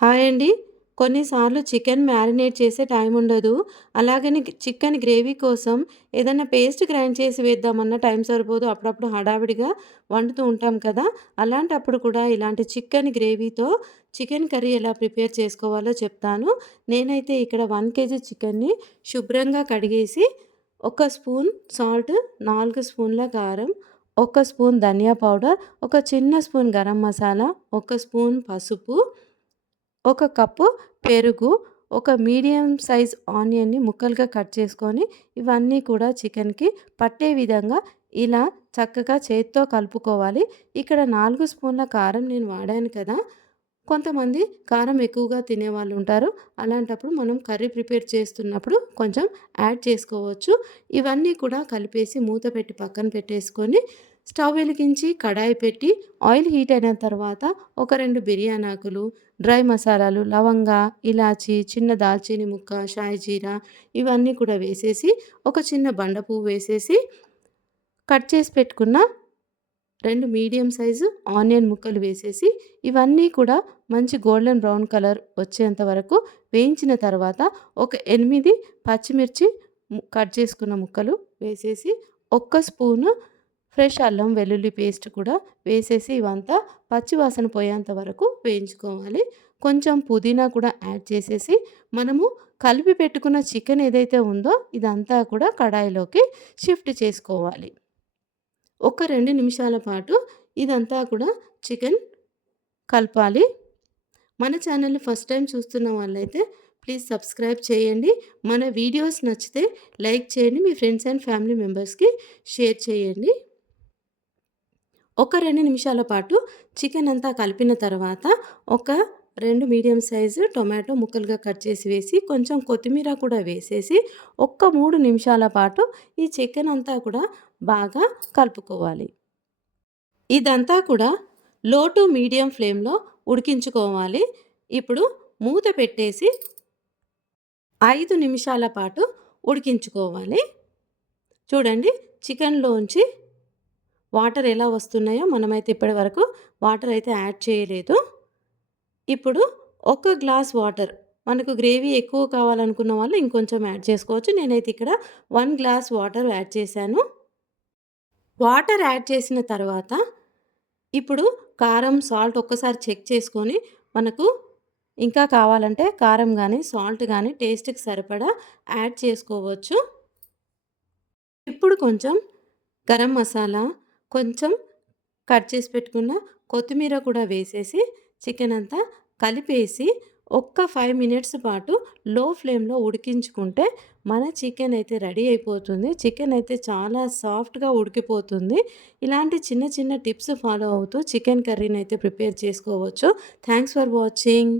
Hi అండి. కొన్నిసార్లు chicken marinate చేసే టైం ఉండదు. అలాగని చికెన్ గ్రేవీ కోసం ఏదన్నా పేస్ట్ గ్రైండ్ చేసి వేద్దామన్నా టైం సరిపోదు. అప్పుడప్పుడు హడావిడిగా వండుతూ ఉంటాం కదా! అలాంటప్పుడు కూడా ఇలాంటి చికెన్ గ్రేవీతో చికెన్ కర్రీ ఎలా ప్రిపేర్ చేసుకోవాలో చెప్తాను. నేనైతే ఇక్కడ 1 కేజీ చికెన్‌ని శుభ్రంగా కడిగేసి, ఒక స్పూన్ సాల్ట్, 4 స్పూన్ల కారం, ఒక స్పూన్ ధనియా పౌడర్, ఒక చిన్న స్పూన్ గరం మసాలా, ఒక స్పూన్ పసుపు, ఒక కప్పు పెరుగు, ఒక మీడియం సైజ్ ఆనియన్‌ని ముక్కలుగా కట్ చేసుకొని, ఇవన్నీ కూడా చికెన్‌కి పట్టే విధంగా ఇలా చక్కగా చేత్తో కలుపుకోవాలి. ఇక్కడ 4 స్పూన్ల కారం నేను వాడాను కదా! కొంతమంది కారం ఎక్కువగా తినేవాళ్ళుంటారు. అలాంటప్పుడు మనం కర్రీ ప్రిపేర్ చేస్తున్నప్పుడు కొంచెం యాడ్ చేసుకోవచ్చు. ఇవన్నీ కూడా కలిపేసి మూత పెట్టి పక్కన పెట్టేసుకొని, స్టవ్ వెలిగించి కడాయి పెట్టి ఆయిల్ హీట్ అయిన తర్వాత ఒక 2 బిర్యానాకులు, డ్రై మసాలాలు, లవంగా, ఇలాచి, చిన్న దాల్చీని ముక్క, షాయి జీరా ఇవన్నీ కూడా వేసేసి, ఒక చిన్న బండ పువ్వు వేసేసి, కట్ చేసి పెట్టుకున్న 2 మీడియం సైజు ఆనియన్ ముక్కలు వేసేసి, ఇవన్నీ కూడా మంచి గోల్డెన్ బ్రౌన్ కలర్ వచ్చేంత వరకు వేయించిన తర్వాత, ఒక 8 పచ్చిమిర్చి కట్ చేసుకున్న ముక్కలు వేసేసి, ఒక్క స్పూను ఫ్రెష్ అల్లం వెల్లుల్లి పేస్ట్ కూడా వేసేసి, ఇవంతా పచ్చి వాసన పోయేంత వరకు వేయించుకోవాలి. కొంచెం పుదీనా కూడా యాడ్ చేసేసి, మనము కలిపి పెట్టుకున్న చికెన్ ఏదైతే ఉందో ఇదంతా కూడా కడాయిలోకి షిఫ్ట్ చేసుకోవాలి. ఒక 2 నిమిషాల పాటు ఇదంతా కూడా చికెన్ కలపాలి. మన ఛానల్‌ని ఫస్ట్ టైమ్ చూస్తున్న వాళ్ళైతే ప్లీజ్ సబ్స్క్రైబ్ చేయండి. మన వీడియోస్ నచ్చితే లైక్ చేయండి. మీ ఫ్రెండ్స్ అండ్ ఫ్యామిలీ మెంబర్స్‌కి షేర్ చేయండి. ఒక 2 నిమిషాల పాటు చికెన్ అంతా కలిపిన తర్వాత, ఒక 2 మీడియం సైజు టొమాటో ముక్కలుగా కట్ చేసి వేసి, కొంచెం కొత్తిమీర కూడా వేసేసి, ఒక్క 3 నిమిషాల పాటు ఈ చికెన్ అంతా కూడా బాగా కలుపుకోవాలి. ఇదంతా కూడా లో టు మీడియం ఫ్లేమ్‌లో ఉడికించుకోవాలి. ఇప్పుడు మూత పెట్టేసి 5 నిమిషాల పాటు ఉడికించుకోవాలి. చూడండి, చికెన్‌లోంచి వాటర్ ఎలా వస్తున్నాయో మనమైతే ఇప్పటివరకు వాటర్ అయితే యాడ్ చేయలేదు. ఇప్పుడు ఒక గ్లాస్ వాటర్, మనకు గ్రేవీ ఎక్కువ కావాలనుకున్న వాళ్ళు ఇంకొంచెం యాడ్ చేసుకోవచ్చు. నేనైతే ఇక్కడ 1 గ్లాస్ వాటర్ యాడ్ చేశాను. వాటర్ యాడ్ చేసిన తర్వాత ఇప్పుడు కారం, సాల్ట్ ఒక్కసారి చెక్ చేసుకొని, మనకు ఇంకా కావాలంటే కారం గానీ, సాల్ట్ గానీ టేస్ట్‌కి సరిపడా యాడ్ చేసుకోవచ్చు. ఇప్పుడు కొంచెం గరం మసాలా, కొంచెం కట్ చేసి పెట్టుకున్న కొత్తిమీర కూడా వేసేసి, చికెన్ అంతా కలిపేసి ఒక్క 5 మినిట్స్ పాటు లో ఫ్లేమ్‌లో ఉడికించుకుంటే మన చికెన్ అయితే రెడీ అయిపోతుంది. చికెన్ అయితే చాలా సాఫ్ట్‌గా ఉడికిపోతుంది. ఇలాంటి చిన్న చిన్న టిప్స్ ఫాలో అవుతూ చికెన్ కర్రీని అయితే ప్రిపేర్ చేసుకోవచ్చు. Thanks for watching.